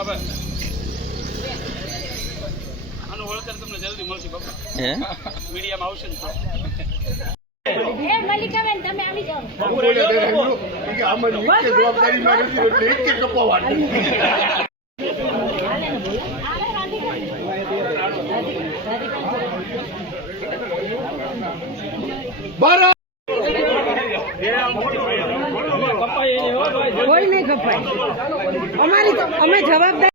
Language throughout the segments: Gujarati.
બાબા આનું વળતર તમને જલ્દી મળશે બાબા મીડિયામાં આવશે ને એ મલિકાબેન તમે આવી જાઓ કે આમાં નીચે જવાબદારી માં નથી એટલે એક કે કપાવવાનું બરાબર કોઈ નહીં કપાય અમારી તો અમે જવાબદાર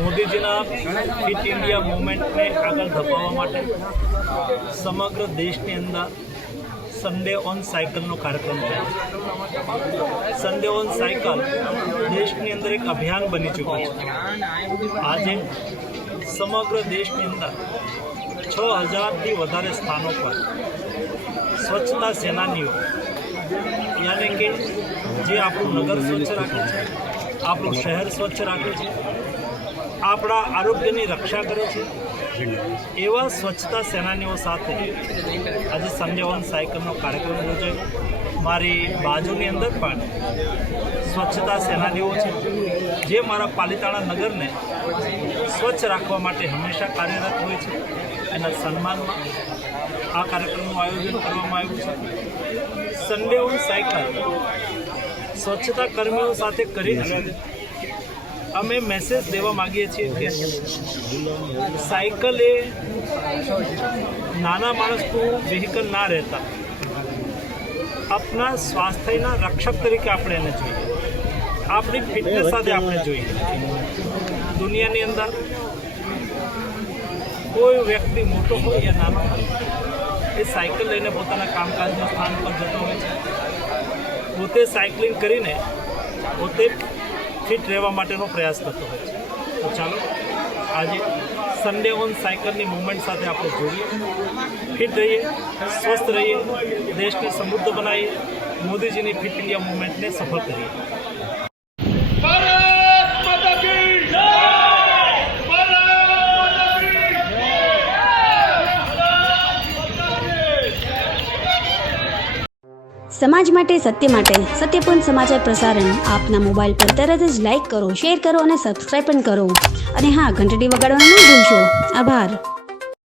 મોદીજીના ફિટ ઇન્ડિયા મૂવમેન્ટને આગળ ધપાવવા માટે સમગ્ર દેશની અંદર સન્ડે ઓન સાયકલનો કાર્યક્રમ થયો. સન્ડે ઓન સાયકલ દેશની અંદર એક અભિયાન બની ચૂક્યું છે. આજે સમગ્ર દેશની અંદર 6000થી વધારે સ્થાનો પર સ્વચ્છતા સેનાનીઓ યાની કે જે આપણું નગર સ્વચ્છ રાખે છે, આપણું શહેર સ્વચ્છ રાખે છે, આપણા આરોગ્યની રક્ષા કરે છે, એવા સ્વચ્છતા સેનાનીઓ સાથે આજે સન્ડે ઓન સાયકલનો કાર્યક્રમ યોજાયો. મારી બાજુની અંદર પણ સ્વચ્છતા સેનાનીઓ છે જે મારા પાલિતાણા નગરને સ્વચ્છ રાખવા માટે હંમેશા કાર્યરત હોય છે. એના સન્માનમાં આ કાર્યક્રમનું આયોજન કરવામાં આવ્યું છે. સન્ડે ઓન સાયકલ સ્વચ્છતા કર્મીઓ સાથે કરી અમે મેસેજ દેવા માગીએ છીએ કે સાયકલ એ નાના માણસનું વ્હીકલ ના રહેતા આપણા સ્વાસ્થ્યના રક્ષક તરીકે આપણે એને જોઈએ, આપણી ફિટનેસ સાથે આપણે જોઈએ. દુનિયાની અંદર કોઈ વ્યક્તિ મોટો હોય યા નાનો હોય એ સાયકલ લઈને પોતાના કામકાજના સ્થાન પર જતો હોય છે. પોતે સાયકલિંગ કરીને પોતે ફિટ રહેવા માટેનો પ્રયાસ કરતો હોય છે. તો ચાલો આજે સન્ડે ઓન સાયકલની મૂવમેન્ટ સાથે આપણે જોડીએ, ફિટ રહીએ, સ્વસ્થ રહીએ, દેશને સમૃદ્ધ બનાવીએ, મોદીજીની ફિટ ઇન્ડિયા મૂવમેન્ટને સફળ કરીએ. સમાજ માટે, સત્ય માટે, સત્યપૂર્ણ સમાચાર પ્રસારણ આપના મોબાઈલ પર તરત જ લાઈક કરો, શેર કરો અને સબસ્ક્રાઈબ પણ કરો. અને હા, ઘંટડી વગાડવાનું ન ભૂલશો. આભાર.